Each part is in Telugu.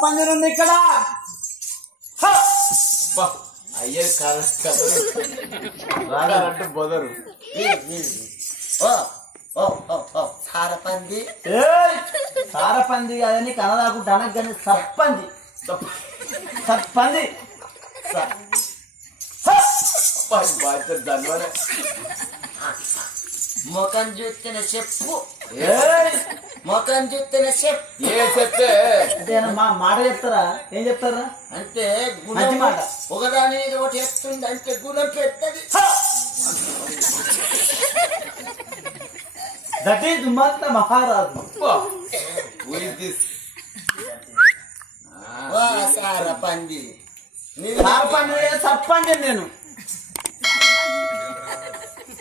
సర్పంచ్ ఉంది ఇక్కడ. అయ్యే రాగారంటే బొదరు ఓ ఓ ఓ ఓ. సారపంది. ఏయ్! సారపంది అదని కనరాకుంటా కానీ సర్పంది. సర్పంది. ముఖం చూస్తేనే చెప్పు. ముఖం చూస్తేనే చెప్పు ఏ చెప్తే? మా మాట చెప్తారా? ఏం చెప్తారా? అంటే గుణం మాట. ఒకదాని మీద ఒకటి ఎత్తుంది అంటే గుణం పెద్దది దట్ ఈజ్ మత్త మహారాజు. Who is this? వా సారపంది. నేను?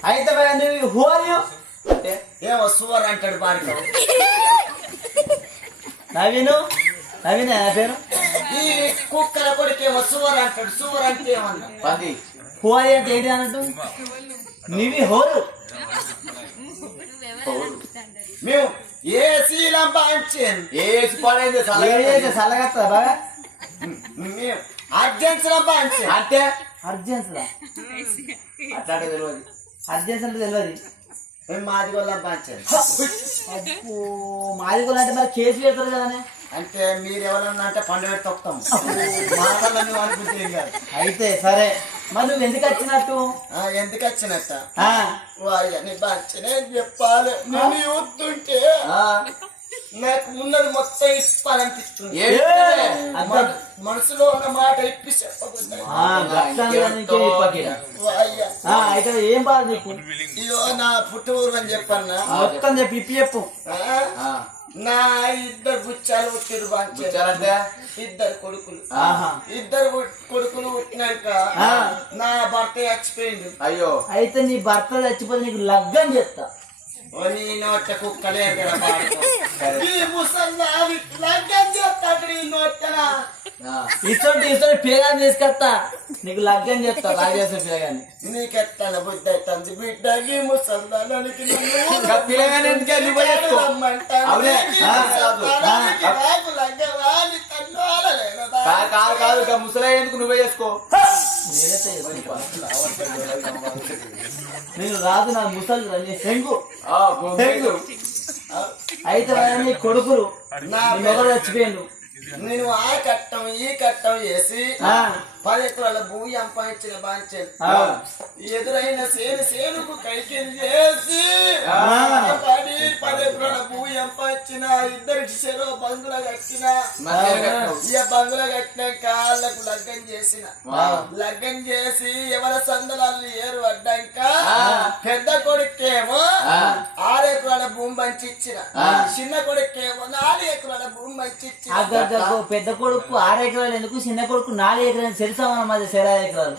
అయితే నువ్వు హూ ఆర్ యూ? అంటే ఏమో సువర్ అంటాడు బాడితో నవీను? నవీన్ నా పేరు? ఈ కుక్కల కొడుకేమో సువర్ అంటాడు సువర్ అంటే ఏమన్నా? పంది హూ ఆర్ యూ అంటే ఏంటి అన్నట్టు? నీవి హోరు. మేము ఏ శీలం బాంచాను ఏసి పడైంది ఏదైతే చల్లగత్తదా బాగా? మేము అర్జెన్సీలో బాంచాను అంటే? అర్జెన్స్ అట్లాంటి తెలియదు. అర్జెన్స్ అంటే తెలియదు. అంటే మరి కేసు పెడతారు కదనే? అంటే మీరు ఎవరన్నా అంటే పండుగ తొక్కుతాం. అనుకుంటే కాదు. అయితే సరే మరి నువ్వు ఎందుకు వచ్చినట్టు? ఎందుకు వచ్చినట్ట? ఆ, వాయని బాంచనే చెప్పాలి. నేను ఆ, నాకు ఉన్నది మొత్తం ఇప్పాలనిపిస్తుంది. ఏంటి? అంత మన- మనసులో ఉన్న మాట ఇప్పి అయితే ఏం బాధ నీకు? అయ్యో నా పుట్టూరు అని చెప్పన్నా. మొత్తం చెప్పి ఇప్పి చెప్పు. నా ఇద్దరు బుచ్చాలు పుట్టిరు కూర్చోాలంటే ఇద్దరు కొడుకులు. ఆహా. ఇద్దరు కొడుకులు పుట్టినాక ఆ. నా భర్త చచ్చిపోయిండు. అయ్యో. అయితే నీ భర్త చచ్చిపోతే నీకు లగ్గం చేస్తా నీ నోట కుక్కలే కదా బాడుకో. ఈ ముసల్లాది లగ్గం చేస్తాడు నీ నోటన ఆ, ఇటువంటి ఇటువంటి పిల్లగాని తీసుకొస్తా నీకు లగ్గం చేస్తా రాజేశ్వర పిల్లగాని నీకెత్తన బుద్ధి అవుతుంది బిడ్డ ఈ ముసల్దానికి పిల్లగానే ఎందుకే కాదు కాదు ముసలే ఎందుకు నువ్వే చేసుకో. నేను రాదు నా ముసలి బొంగు. అయితే కొడుకులు. నా మొగలు చచ్చిపోయిండు నేను ఆ కట్టం ఈ కట్టం చేసి ఆ, పది ఎకరాల భూమి సంపాదించిన బాంచాను ఆ. ఎదురైన సేను సేనుకు కైకిలు చేసి ఆ. పడి పది ఎకరాల భూమి సంపాదించిన ఇద్దరికి చెరో బంగుల కట్టిన. ఇక బంగుల కట్టినాక వాళ్ళకు లగ్గం చేసిన. లగ్గం చేసి ఎవరి సందలాలు ఏరు పడ్డాక. పెద్ద కొడుకేమో ఎకరాల భూమి ఇచ్చిన. చిన్న కొడుకేమో నాలుగు ఎకరాల భూమి ఇచ్చిన పెద్ద కొడుకు ఆరు ఎకరాలు ఎందుకు? చిన్న కొడుకు నాలుగు ఎకరాలు తెలుసా మరి సెరా ఎకరాలు.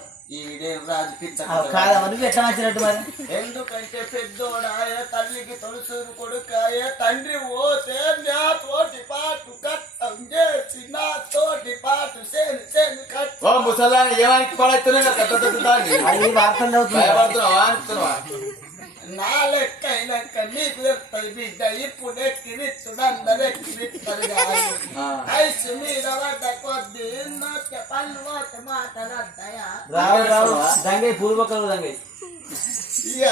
కాదా మరి? ఎట్లా నచ్చినట్టు మరి? ఎందుకంటే పెద్దోడాయ తల్లికి తొలుసూరు కొడుకాయ తండ్రి పోతే నా తోటి పాటు కట్టం చేసి నా తోటి పాటు సేను సేను కట్ట. ఓ ముసలాన్ని ఏమానికి పడవుతున్నాయి వార్తలు. నా లెక్క అయినాక బిడ్డ ఇప్పుడు ఎక్కిరిచ్చుడు అందరు ఎక్కిరిస్తారు ఆ. ఐసు మీద పడ్డ కొద్ది పళ్ళు నోట మాటలద్దయా రావు రావు. దంగై పూర్వకలు దంగై. ఇక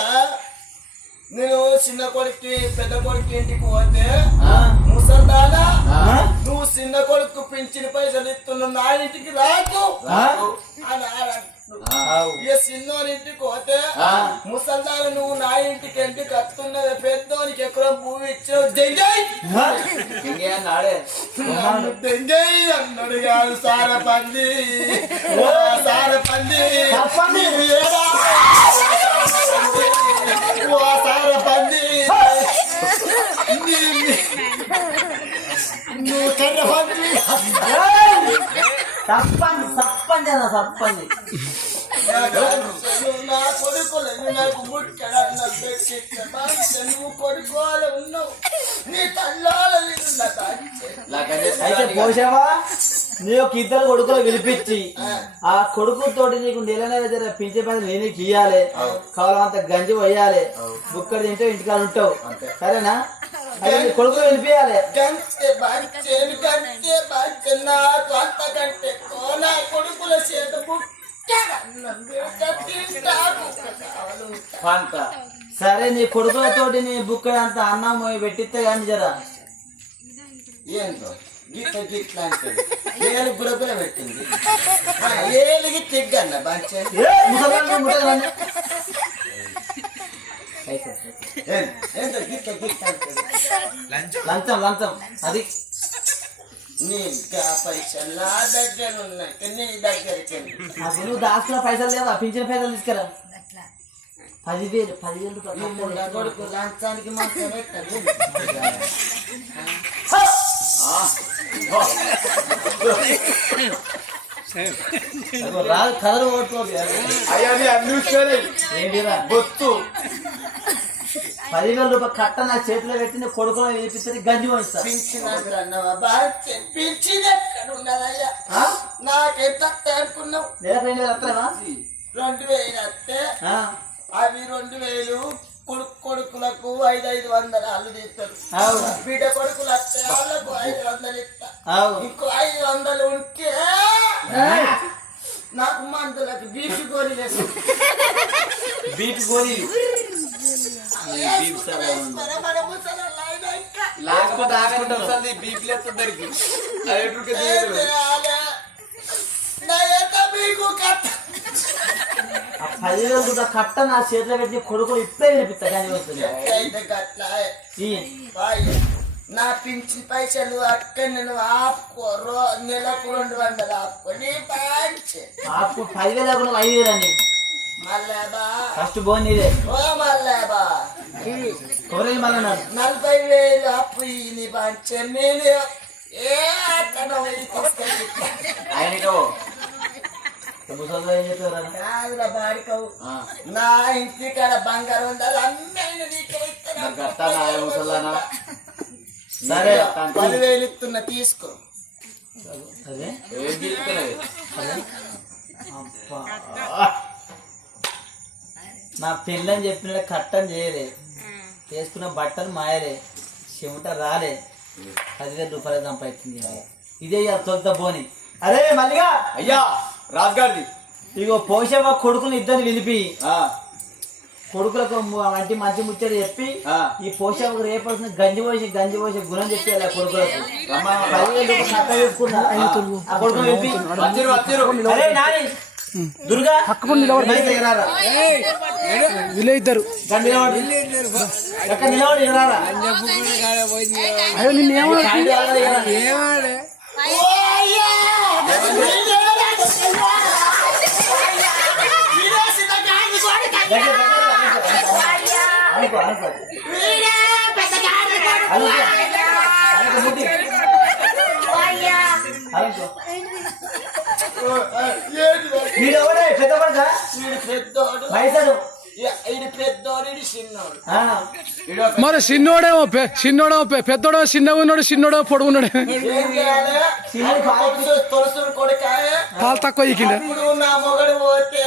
నేను చిన్న కొడుకు పెద్ద కొడుకు ఇంటికి పోతే ముసల్దానా? నువ్వు చిన్న కొడుకు పింఛన్ పైసలు ఇస్తున్నావు నా ఇంటికి ఆ, అని. ఇక చిన్నోని ఇంటికి పోతే ఆ. ముసల్దాను నువ్వు నా ఇంటికి ఇంటికి వస్తున్నది పెద్దోనికి ఎక్కడో భూమి ఇచ్చావు. దెంగై దెంగై అన్నాడు. కాదు ఓ? ఓ నువ్వు సర్పంచ్ అన్న సర్పంచ్ నువ్వు నా కొడుకులు నాకు ముట్టడన్న నువ్వు కొడుకోవాలి ఉన్నావు నీ తల్లాల లగ్గం అయితే పోసావా? నీ యొక్క ఇద్దరు కొడుకులు పిలిపించి ఆ. కొడుకుతోటి నీకు నెలనే పింఛే పని నేను ఇయ్యాలి కావాలంత గంజి పోయాలి. బుక్కడి తింటే ఇంటికాడ ఉంటావు. సరేనా? కొడుకులు నాకు అంతకంటే పంట. సరే నీ కొడుకులతోటి నీ బుక్కడి అంత అన్నం పెట్టిస్తే కానీ జరా. ఏంటో? గిట్ల గిట్ల అంటది ఏలు గురగుల పెట్టింది. ఏలిగి తిగ్గన్న లంచం లంచం. అది పైసలు నా దగ్గర ఉన్నాయి నీ దగ్గరికి. నాకు నువ్వు దాచుకున్న పైసలు లేవా? పింఛన పైసలు తీసుకురా. పదివేలు పదివేలు కొడుకు లంచానికి మాత్రం పెట్టదు. రాదు కలర్ ఓడుతుంది అయ్యా బొత్తు. పదివేల రూపాయలు కట్ట నా చేతిలో పెట్టి నీ కొడుకులో వేపిస్తే గంజి అనుకున్నావు? నెలకు రెండు వేలు వస్తావా రెండు వేలు వస్తే అవి రెండు వేలు కొడుకు కొడుకులకు ఐదు ఐదు వందలు అల్లు తీస్తారు. బిడ్డ కొడుకులు వస్తే వాళ్ళకు ఐదు వందలు ఇస్తా. ఇంకో ఐదు వందలు ఉంటే నాకు మందులకు బీపీ గోళీ వేసి బీట్ ఆకుంటే వస్తుంది బీపీలు ఎత్తుందరికి అది ఎటుకే. చేయాలి? నా ఎంత మీకు కట్ట నా చేతిలో పెట్టి నీ కొడుకులు ఇప్పుడే వినిపిస్తా వస్తుంది. నా పింఛన్ పైసలు అక్కడ నేను ఆపుకో. రో నెలకు రెండు వందలు ఆపుకొని పంచి ఆపు పదివేలు లేకుండా ఐదు వేలు అండి మల్లాబా ఫస్ట్ బోన్ నీదే. ఓ మళ్ళీ నలభై వేలు అప్పు ఇని పంచే నేను ఏ ఆయనకో నా ఇంటి కాడ బంగారం సరే పదివేలు ఇస్తున్నా తీసుకో. నా పెళ్ళని చెప్పిన కట్టం చేయలే. వేసుకున్న బట్టలు మాయలే చెమట రాలే. పదివేల రూపాయలు సంపాదించింది ఇదే తొలుత బోని. అరే మల్లిగా! అయ్యా రాజుగారిది. ఇగో పోషమ్మ కొడుకుని ఇద్దరిని పిలిపి ఆ, కొడుకులకు ము- మంచి మంచి ముచ్చట చెప్పి ఆ. ఈ పోషమ్మకు రేపడుతున్న గంజి పోసి గంజి పోసి గుణం చెప్పి అలా కొడుకులకు. పదివేలు రూపాయలు కొడుకుని దుర్గా బయట ఎగరారా. వీళ్ళే ఇద్దరు నిలబడు. నిలబడి. అయ్యో నిన్ను ఏమో క్యాండీ ఆడరా ఎగరారా. ఏమాడే ఓ అయ్యా! వీడే పెద్ద? వీడు పెద్దోడు. వయసుడు. ఇది పెద్దోడు ఇది చిన్నోడు. మరి చిన్నోడేమో చిన్నోడేమో పెద్దోడో చిన్నగా ఉన్నాడు చిన్నోడో చిన్నోడు పాలు కొడుకాయ. పాలు తక్కువ ఇక్కిండ ఇప్పుడు నా మొగడు పోతే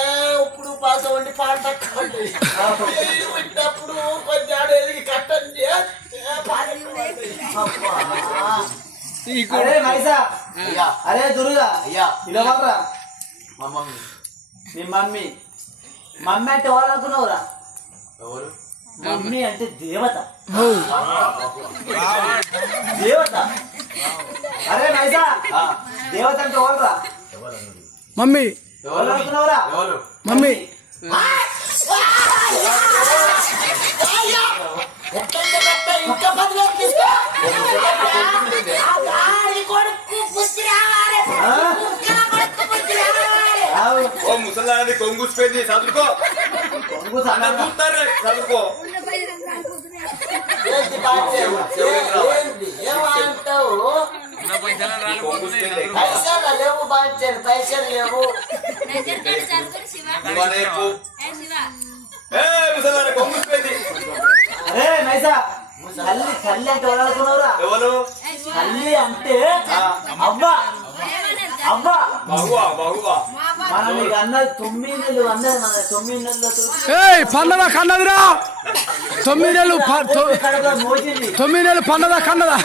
ఇప్పుడు పాత వండి పాట తక్కువండి పుట్టినప్పుడు కొంచెం ఎదిగి కట్టం చేస్తే పాటలు పడతాయి. అరే మైసా. అయ్యా. అరే దుర్గా. అయ్యా. ఇలా వాళ్ళరా మా మమ్మీ. మీ మమ్మీ. మమ్మీ అంటే ఎవరు అనుకున్నావురా ఎవరు? మమ్మీ అంటే దేవత. దేవత. అరే మైసా. ఆ, దేవత అంటే ఎవరురా? మమ్మీ. ఎవరు? అనుకున్నావురా ఎవరు? మమ్మీ. ఇంకా పదివేలు ముసలాన్ని కొంగుసిపోయింది చదువుకో. కొంగు చదువుతారు చదువుకో. పైసలు లేవు బాధ్యత పైసలు లేవు. ముసలాన్ని అరే నైసా తల్లి తల్లి అంటే ఎవరనుకున్నారా ఎవరు? తల్లి అంటే అవ్వ. అవ్వ. బాగువా బాగువా ఏయ్ పండదా కన్నదిరా? తొమ్మిది నెలలు తొమ్మిది నెలలు పండదా కన్నదా?